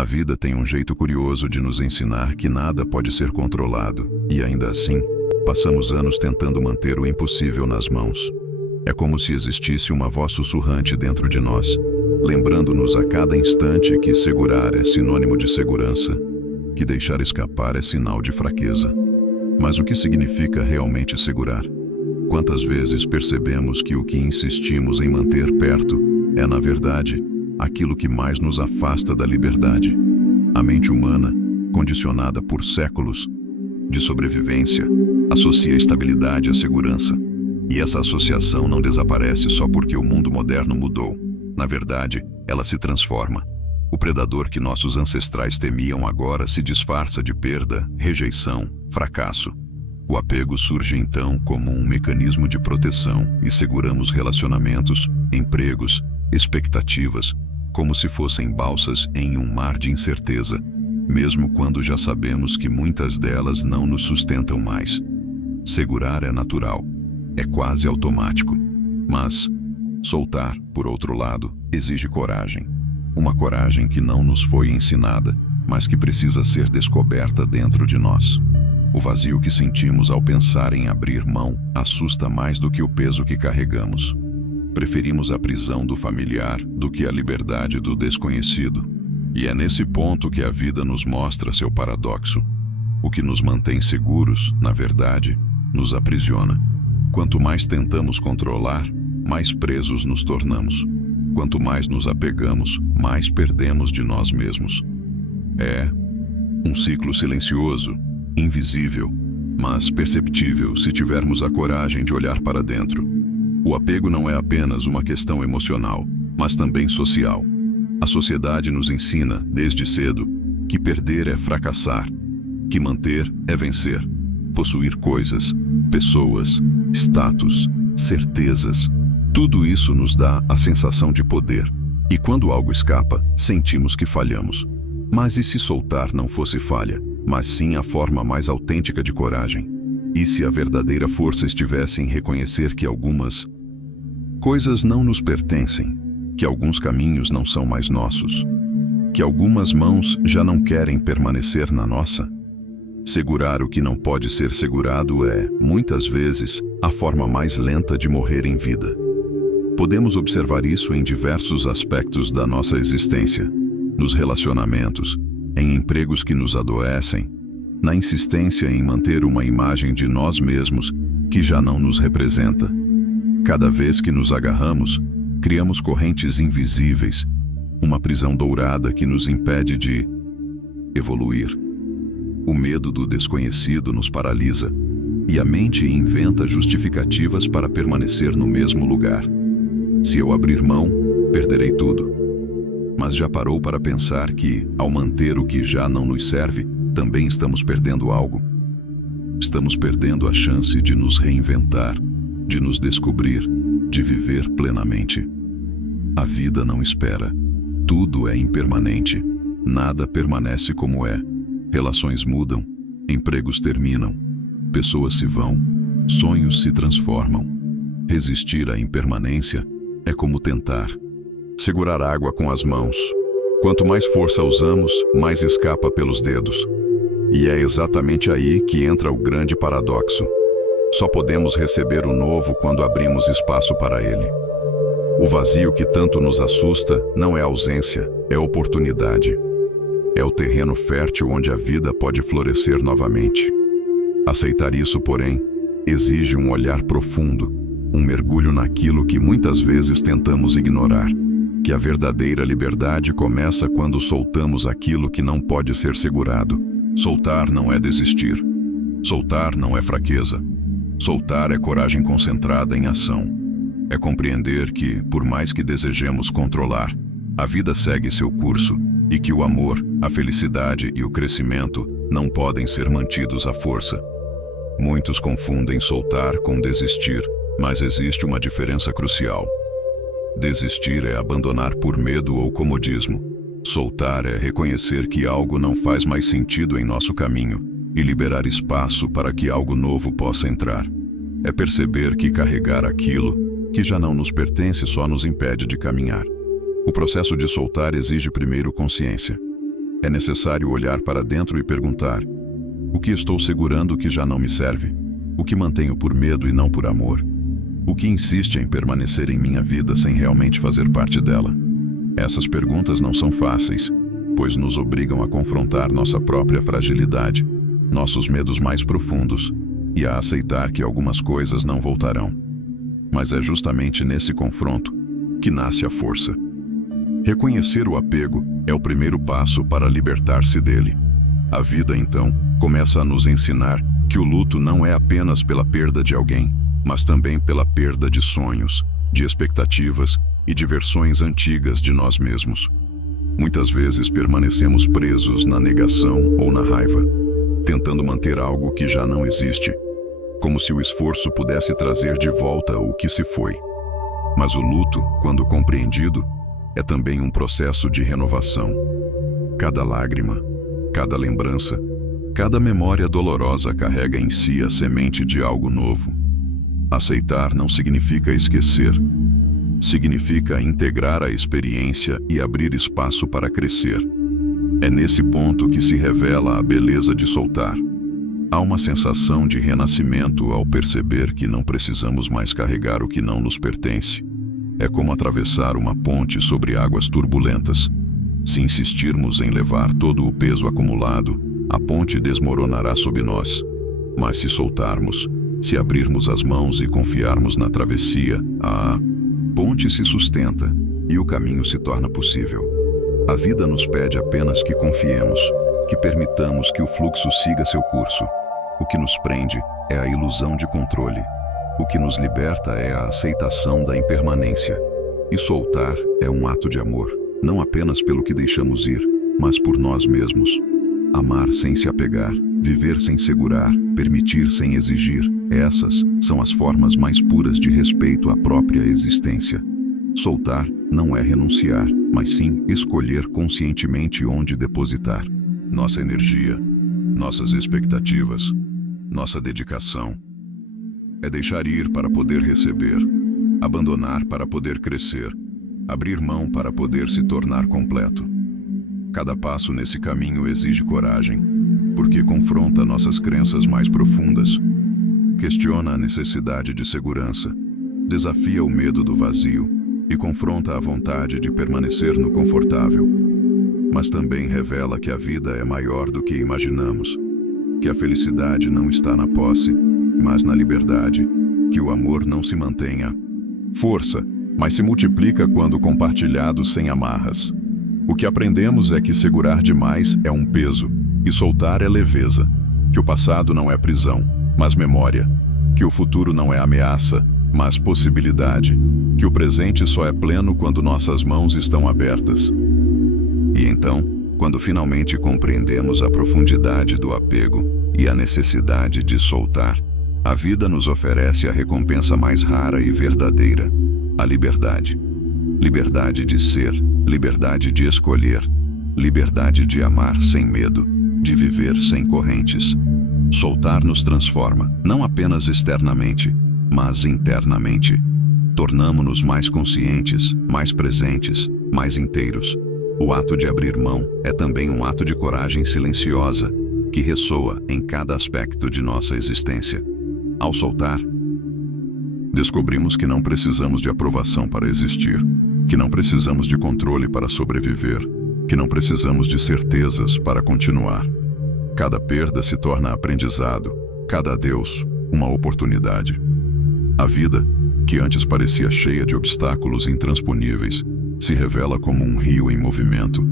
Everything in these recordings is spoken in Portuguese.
A vida tem um jeito curioso de nos ensinar que nada pode ser controlado, e ainda assim, passamos anos tentando manter o impossível nas mãos. É como se existisse uma voz sussurrante dentro de nós, lembrando-nos a cada instante que segurar é sinônimo de segurança, que deixar escapar é sinal de fraqueza. Mas o que significa realmente segurar? Quantas vezes percebemos que o que insistimos em manter perto é, na verdade, aquilo que mais nos afasta da liberdade? A mente humana, condicionada por séculos de sobrevivência, associa estabilidade à segurança. E essa associação não desaparece só porque o mundo moderno mudou. Na verdade, ela se transforma. O predador que nossos ancestrais temiam agora se disfarça de perda, rejeição, fracasso. O apego surge então como um mecanismo de proteção e seguramos relacionamentos, empregos, expectativas, como se fossem balsas em um mar de incerteza, mesmo quando já sabemos que muitas delas não nos sustentam mais. Segurar é natural, é quase automático, mas soltar, por outro lado, exige coragem. Uma coragem que não nos foi ensinada, mas que precisa ser descoberta dentro de nós. O vazio que sentimos ao pensar em abrir mão assusta mais do que o peso que carregamos. Preferimos a prisão do familiar do que a liberdade do desconhecido. E é nesse ponto que a vida nos mostra seu paradoxo. O que nos mantém seguros, na verdade, nos aprisiona. Quanto mais tentamos controlar, mais presos nos tornamos. Quanto mais nos apegamos, mais perdemos de nós mesmos. É um ciclo silencioso, invisível, mas perceptível se tivermos a coragem de olhar para dentro. O apego não é apenas uma questão emocional, mas também social. A sociedade nos ensina, desde cedo, que perder é fracassar, que manter é vencer. Possuir coisas, pessoas, status, certezas, tudo isso nos dá a sensação de poder. E quando algo escapa, sentimos que falhamos. Mas e se soltar não fosse falha, mas sim a forma mais autêntica de coragem? E se a verdadeira força estivesse em reconhecer que algumas coisas não nos pertencem, que alguns caminhos não são mais nossos, que algumas mãos já não querem permanecer na nossa? Segurar o que não pode ser segurado é, muitas vezes, a forma mais lenta de morrer em vida. Podemos observar isso em diversos aspectos da nossa existência, nos relacionamentos, em empregos que nos adoecem, na insistência em manter uma imagem de nós mesmos que já não nos representa. Cada vez que nos agarramos, criamos correntes invisíveis, uma prisão dourada que nos impede de evoluir. O medo do desconhecido nos paralisa, e a mente inventa justificativas para permanecer no mesmo lugar. Se eu abrir mão, perderei tudo. Mas já parou para pensar que, ao manter o que já não nos serve, também estamos perdendo algo? Estamos perdendo a chance de nos reinventar, de nos descobrir, de viver plenamente. A vida não espera. Tudo é impermanente. Nada permanece como é. Relações mudam, empregos terminam, pessoas se vão, sonhos se transformam. Resistir à impermanência é como tentar segurar água com as mãos. Quanto mais força usamos, mais escapa pelos dedos. E é exatamente aí que entra o grande paradoxo. Só podemos receber o novo quando abrimos espaço para ele. O vazio que tanto nos assusta não é ausência, é oportunidade. É o terreno fértil onde a vida pode florescer novamente. Aceitar isso, porém, exige um olhar profundo, um mergulho naquilo que muitas vezes tentamos ignorar, que a verdadeira liberdade começa quando soltamos aquilo que não pode ser segurado. Soltar não é desistir. Soltar não é fraqueza. Soltar é coragem concentrada em ação. É compreender que, por mais que desejemos controlar, a vida segue seu curso e que o amor, a felicidade e o crescimento não podem ser mantidos à força. Muitos confundem soltar com desistir, mas existe uma diferença crucial. Desistir é abandonar por medo ou comodismo. Soltar é reconhecer que algo não faz mais sentido em nosso caminho e liberar espaço para que algo novo possa entrar. É perceber que carregar aquilo que já não nos pertence só nos impede de caminhar. O processo de soltar exige primeiro consciência. É necessário olhar para dentro e perguntar: o que estou segurando que já não me serve? O que mantenho por medo e não por amor? O que insiste em permanecer em minha vida sem realmente fazer parte dela? Essas perguntas não são fáceis, pois nos obrigam a confrontar nossa própria fragilidade, nossos medos mais profundos e a aceitar que algumas coisas não voltarão. Mas é justamente nesse confronto que nasce a força. Reconhecer o apego é o primeiro passo para libertar-se dele. A vida, então, começa a nos ensinar que o luto não é apenas pela perda de alguém, mas também pela perda de sonhos, de expectativas e de versões antigas de nós mesmos. Muitas vezes permanecemos presos na negação ou na raiva, tentando manter algo que já não existe, como se o esforço pudesse trazer de volta o que se foi. Mas o luto, quando compreendido, é também um processo de renovação. Cada lágrima, cada lembrança, cada memória dolorosa carrega em si a semente de algo novo. Aceitar não significa esquecer. Significa integrar a experiência e abrir espaço para crescer. É nesse ponto que se revela a beleza de soltar. Há uma sensação de renascimento ao perceber que não precisamos mais carregar o que não nos pertence. É como atravessar uma ponte sobre águas turbulentas. Se insistirmos em levar todo o peso acumulado, a ponte desmoronará sob nós. Mas se soltarmos, se abrirmos as mãos e confiarmos na travessia, a ponte se sustenta e o caminho se torna possível. A vida nos pede apenas que confiemos, que permitamos que o fluxo siga seu curso. O que nos prende é a ilusão de controle. O que nos liberta é a aceitação da impermanência. E soltar é um ato de amor, não apenas pelo que deixamos ir, mas por nós mesmos. Amar sem se apegar, viver sem segurar, permitir sem exigir, essas são as formas mais puras de respeito à própria existência. Soltar não é renunciar, mas sim escolher conscientemente onde depositar nossa energia, nossas expectativas, nossa dedicação. É deixar ir para poder receber, abandonar para poder crescer, abrir mão para poder se tornar completo. Cada passo nesse caminho exige coragem, porque confronta nossas crenças mais profundas, questiona a necessidade de segurança, desafia o medo do vazio e confronta a vontade de permanecer no confortável. Mas também revela que a vida é maior do que imaginamos, que a felicidade não está na posse, mas na liberdade, que o amor não se mantém a força, mas se multiplica quando compartilhado sem amarras. O que aprendemos é que segurar demais é um peso, e soltar é leveza, que o passado não é prisão, mas memória, que o futuro não é ameaça, mas possibilidade, que o presente só é pleno quando nossas mãos estão abertas. E então, quando finalmente compreendemos a profundidade do apego e a necessidade de soltar, a vida nos oferece a recompensa mais rara e verdadeira, a liberdade. Liberdade de ser, liberdade de escolher, liberdade de amar sem medo, de viver sem correntes. Soltar nos transforma, não apenas externamente, mas internamente. Tornamo-nos mais conscientes, mais presentes, mais inteiros. O ato de abrir mão é também um ato de coragem silenciosa, que ressoa em cada aspecto de nossa existência. Ao soltar, descobrimos que não precisamos de aprovação para existir, que não precisamos de controle para sobreviver, que não precisamos de certezas para continuar. Cada perda se torna aprendizado, cada adeus, uma oportunidade. A vida, que antes parecia cheia de obstáculos intransponíveis, se revela como um rio em movimento,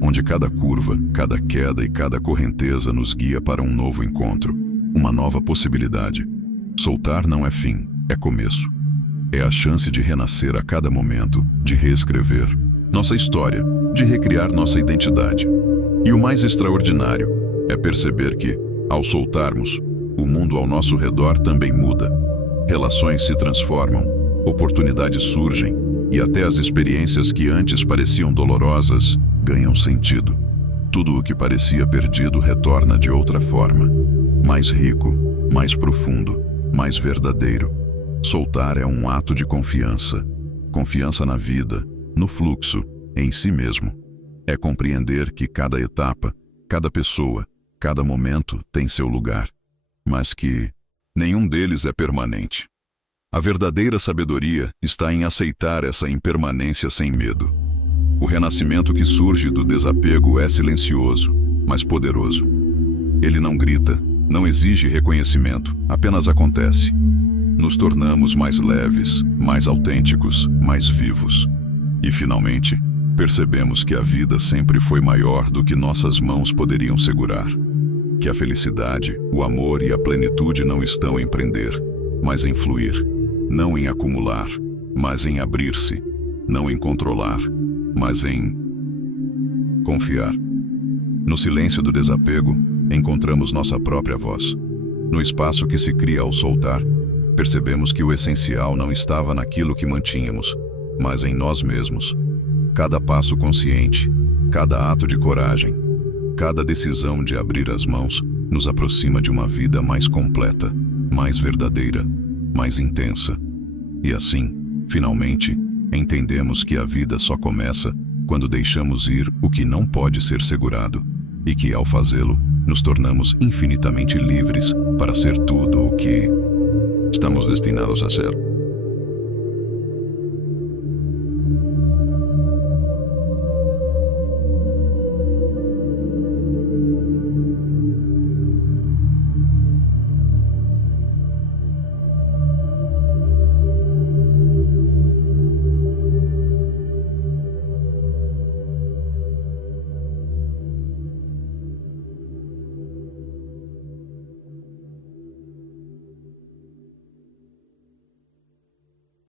onde cada curva, cada queda e cada correnteza nos guia para um novo encontro, uma nova possibilidade. Soltar não é fim, é começo. É a chance de renascer a cada momento, de reescrever nossa história, de recriar nossa identidade. E o mais extraordinário é perceber que, ao soltarmos, o mundo ao nosso redor também muda. Relações se transformam, oportunidades surgem, e até as experiências que antes pareciam dolorosas ganham sentido. Tudo o que parecia perdido retorna de outra forma, mais rico, mais profundo, mais verdadeiro. Soltar é um ato de confiança. Confiança na vida, no fluxo, em si mesmo. É compreender que cada etapa, cada pessoa, cada momento tem seu lugar, mas que nenhum deles é permanente. A verdadeira sabedoria está em aceitar essa impermanência sem medo. O renascimento que surge do desapego é silencioso, mas poderoso. Ele não grita, não exige reconhecimento, apenas acontece. Nos tornamos mais leves, mais autênticos, mais vivos. E, finalmente, percebemos que a vida sempre foi maior do que nossas mãos poderiam segurar. Que a felicidade, o amor e a plenitude não estão em prender, mas em fluir. Não em acumular, mas em abrir-se. Não em controlar, mas em confiar. No silêncio do desapego, encontramos nossa própria voz. No espaço que se cria ao soltar, percebemos que o essencial não estava naquilo que mantínhamos, mas em nós mesmos. Cada passo consciente, cada ato de coragem, cada decisão de abrir as mãos nos aproxima de uma vida mais completa, mais verdadeira, mais intensa. E assim, finalmente, entendemos que a vida só começa quando deixamos ir o que não pode ser segurado, e que, ao fazê-lo, nos tornamos infinitamente livres para ser tudo o que estamos destinados a ser.